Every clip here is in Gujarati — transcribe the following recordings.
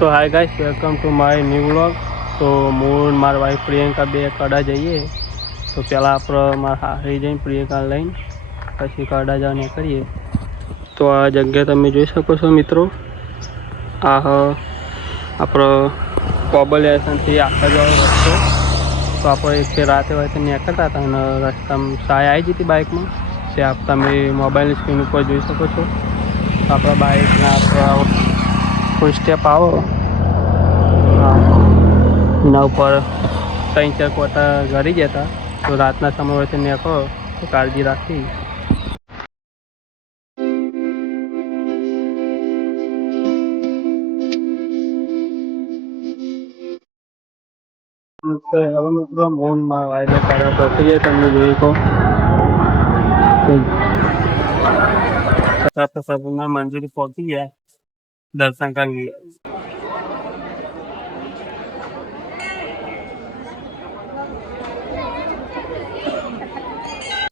તો hi guys, welcome to my new vlog. તો હું મારી વાઈફ પ્રિયંકા બે કડા જઈએ. તો પહેલાં આપણે મારા હારી જઈને પ્રિયંકા લઈને પછી કડા જવા નીકળીએ. તો આ જગ્યા તમે જોઈ શકો છો મિત્રો. આ આપણો કોબલેશનથી આખા જવાનો રસ્તો. તો આપણે એક રાતે હોય તો નીકળતા હતા અને રસ્તામાં સાય આવી જતી બાઇકમાં. તે તમે મોબાઈલની સ્ક્રીન ઉપર જોઈ શકો છો. આપણા બાઇકના આપણા ફૂલ સ્ટેપ આવો એના ઉપર 3-4 કોટા ગળી જતા. તો રાતના સમય હોય તો નીકળો તો કાળજી રાખી. હવે મિત્રો મોનમાં વાયદો કાર્ય પહોંચી જાય તમને જોઈ કહો પ્રભુના મંદિરે પહોંચી ગયા, દર્શન કરી.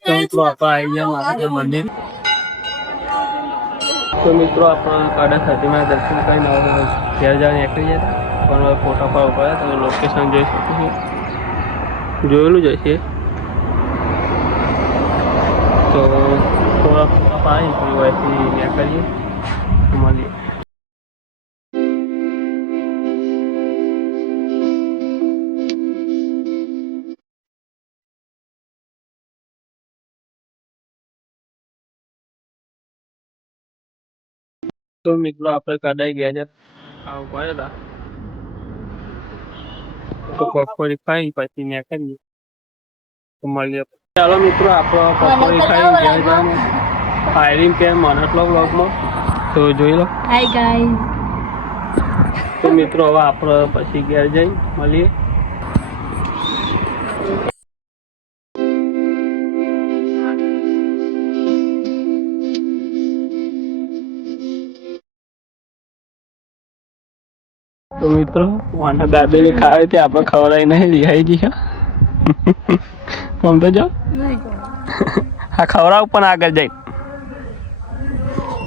તો મિત્રો આપણે આવી ગયા મહાદેવ મંદિર. તો મિત્રો આપણે કાડા સાથેમાં દર્શન કરીને ઘેર જવા નીકળી જતા. પણ ફોટા પર ઉભા તમે લોકેશન જોઈ શકો છો, જોયેલું જ હશે. તો થોડા ફોટા પાડી પછી વયથી નીકળીએ મળીએ. તો મિત્રો આપણે કડાઈ ગયા છે આવું પડેલા. તો પકોડી ખાઈ પછી નીકળીએ તો મળીએ. ચાલો મિત્રો આપણો પકોડી ખાઈ ઘેર જવાનું ફાયરિંગ પેન મનટલો બ્લોગમાં તો જોઈ લો. હાય ગાઈસ. તો મિત્રો હવે આપણે પછી ઘેર જઈ મળીએ. તો મિત્રો વાના દાબેલી ખાવે તે આપણે ખવડાવી નહીં રિહાઈ ગઈ. કોમ તો જાઓ હા ખવડાવ પણ આગળ જઈ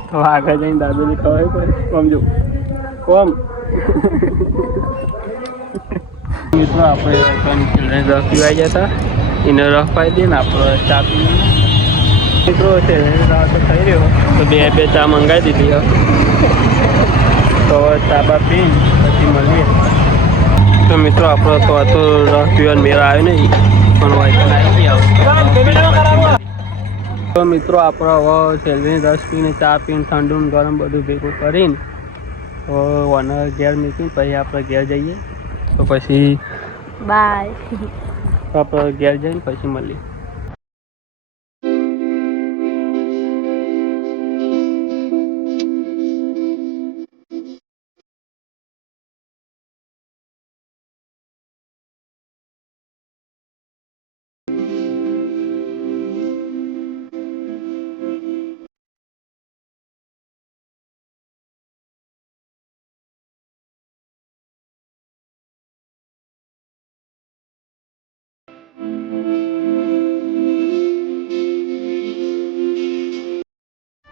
તો આગળ જઈને દાબેલી ખવડાવી પડે. કોમ જો કોમ મિત્રો આપણે રસ પીવાઈ ગયા હતા એને રસ પાઈ દઈએ ને આપણે ચા પીએ. મિત્રો છે તો થઈ રહ્યો તો બે ચા મંગાવી દીધી. તો ચા બા પીને પછી મળીએ. તો મિત્રો આપણો તો રસ પીવાનો મેળ આવ્યો નહીં પણ વાયકન આવી ગયા. તો મિત્રો આપણો હવે સેલવીને રસ પીને ચા પીને ઠંડુ ગરમ બધું ભેગું કરીને ઓનર ઘેર મૂકીને પછી આપણે ઘેર જઈએ. તો પછી બાય. આપણે ઘેર જઈને પછી મળીએ.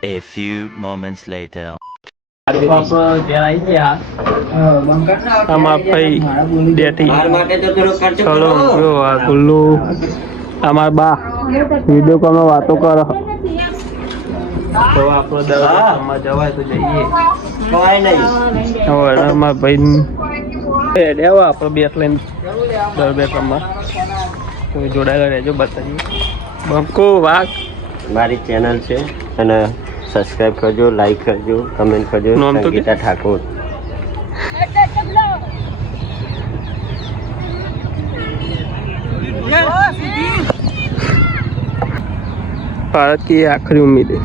A few moments later. અમાર ભાઈ ડેટી ચલો જો આ ગુલ્લુ અમાર બા વિડીયો કોલમાં વાતો કરો. તો આપણો દવા જવાય તો જઈએ. હવે અમારા ભાઈ દેવા આપણો બેટ લઈને બેટમાં તો જોડાયેલા રહેજો. બતાવીએ બંકો વાઘ મારી ચેનલ છે અને સબસ્ક્રાઇબ કરજો, લાઈક કરજો, કમેન્ટ કરજો. સંગીતા ઠાકોર. ભારત की आखिरी उम्मीद है.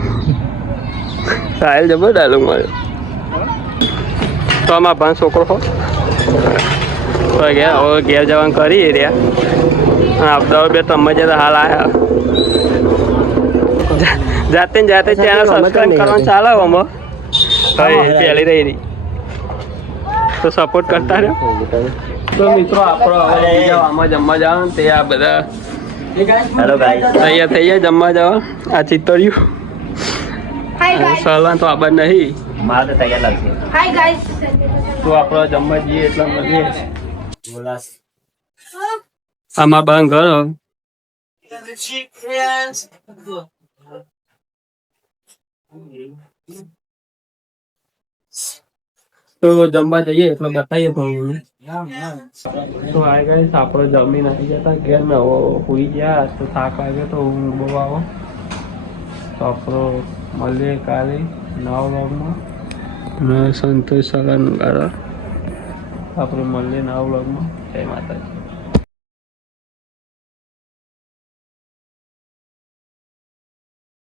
साहिल जबर डायलॉग मार्यो. તો આમાં 5 છોકરો હો તો ગયા હવે ઘેર જવાનું કરી રહ્યા. આપતા બે તમે જતા હાલ આયા જાતે જાતે ચેનલ સબસ્ક્રાઇબ કરવાનું ચાલે આમાં પહેલી રહી તો સપોર્ટ કરતા રહ્યો. તો મિત્રો આપણો હવે આમાં જમવા જવાનું તે આ બધા હેલો ગાઈસ તૈયાર થઈ જાય જમવા જવા. આ ચિત્તર્યું સલવાન તો આબાદ નહીં. મારે તો તૈયાર લાગશે. Hi guys. તો આપણે જમવા જઈએ એટલે મળીએ. આમાં બાંગ ઘર તો જમવા જઈએ એટલે બતાવીએ થોડું. તો આ ગાઈસ આપણે જમી નથી જતા ઘેર ને હવે સુઈ ગયા તો થાક લાગે તો હું બહુ આવો તો આપણો મળીએ કાલે નવા વ્લોગમાં અને સંતોષ સલાનું ગાળા આપણે મળીએ નવા વ્લોગમાં. જય માતાજી.